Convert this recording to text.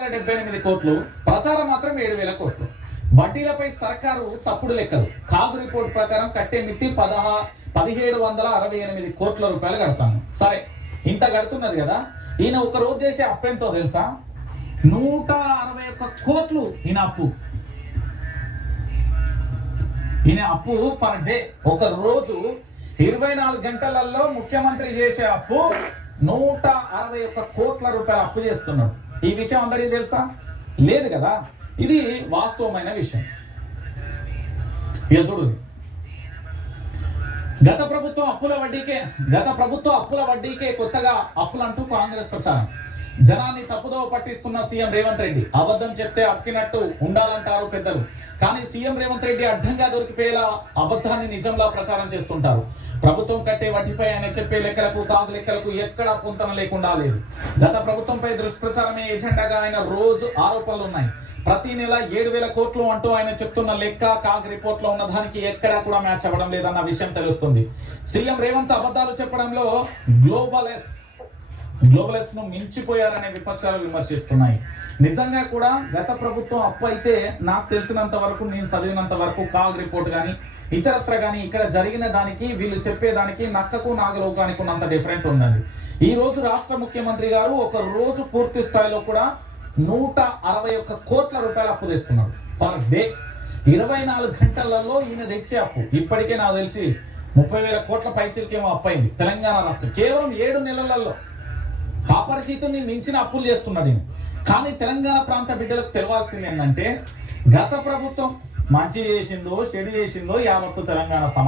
డెబ్బై ఎనిమిది కోట్లు ప్రచారం మాత్రం ఏడు వేల కోట్లు. వడ్డీలపై సర్కారు తప్పుడు లెక్కలు. కాగు రిపోర్ట్ ప్రకారం కట్టే మిత్తి పదహా పదిహేడు వందల అరవై ఎనిమిది కోట్ల రూపాయలు కడతాను. సరే ఇంత కడుతున్నది కదా? ఈయన ఒక రోజు చేసే అప్పు ఎంతో తెలుసా? నూట అరవై ఒక్క కోట్లు ఈయన అప్పు. ఈయన అప్పు పర్ డే. ఒక రోజు ఇరవై నాలుగు గంటలలో ముఖ్యమంత్రి చేసే అప్పు నూట అరవై ఒక్క కోట్ల రూపాయల అప్పు చేస్తున్నాడు. ఈ విషయం అందరికీ తెలుసా? లేదు కదా? ఇది వాస్తవమైన విషయం. ఇక చూడు. గత ప్రభుత్వం అప్పుల వడ్డీకే గత ప్రభుత్వం అప్పుల వడ్డీకే కొత్తగా అప్పులంటూ కాంగ్రెస్ ప్రచారం. జనాన్ని తప్పుదోవ పట్టిస్తున్న సీఎం రేవంత్ రెడ్డి. అబద్ధం చెప్తే అతికినట్టు ఉండాలంటారు పెద్దలు. కానీ సీఎం రేవంత్ రెడ్డి అడ్డంగా దొరికిపోయేలా అబద్ధాన్ని నిజంలా ప్రచారం చేస్తుంటారు. ప్రభుత్వం కట్టే వడ్డీపై ఆయన చెప్పే లెక్కలకు కాదు లెక్కలకు ఎక్కడ పొంతన లేకుండా లేదు. గత ప్రభుత్వంపై దుష్ప్రచారమే ఎజెండాగా ఆయన రోజు ఆరోపణలు ఉన్నాయి. ప్రతి నెల ఏడు వేల కోట్లు అంటూ ఆయన చెప్తున్న లెక్క కాగ్ రిపోర్ట్లో ఉన్న దానికి ఎక్కడా కూడా మ్యాచ్ అవ్వడం లేదన్న విషయం తెలుస్తుంది. సీఎం రేవంత్ అబద్ధాలు చెప్పడంలో గ్లోబల్ ఎస్ గ్లోబలిస్ట్ను మించిపోయారనే విపక్షాలు విమర్శిస్తున్నాయి. నిజంగా కూడా గత ప్రభుత్వం అప్పు అయితే నాకు తెలిసినంత వరకు నేను చదివినంత వరకు కాల్ రిపోర్ట్ కానీ ఇతరత్ర కానీ ఇక్కడ జరిగిన దానికి వీళ్ళు చెప్పేదానికి నక్కకు నాగలోకానికి ఉన్నంత డిఫరెంట్ ఉందండి. ఈ రోజు రాష్ట్ర ముఖ్యమంత్రి గారు ఒక రోజు పూర్తి స్థాయిలో కూడా నూట అరవై ఒక్క కోట్ల రూపాయలు అప్పు తెస్తున్నాడు. Per day. ఇరవై నాలుగు గంటలలో ఈయన తెచ్చే అప్పు. ఇప్పటికే నాకు తెలిసి ముప్పై వేల కోట్ల పైచిలకేమో అప్పు అయింది తెలంగాణ రాష్ట్రం. కేవలం ఏడు నెలలలో ఆ మించిన అప్పులు చేస్తున్నాడు ఈయన కానీ తెలంగాణ ప్రాంత బిడ్డలకు తెలవాల్సింది ఏంటంటే గత ప్రభుత్వం మంచి చేసిందో చెడు చేసిందో యావత్తు తెలంగాణ సమాజం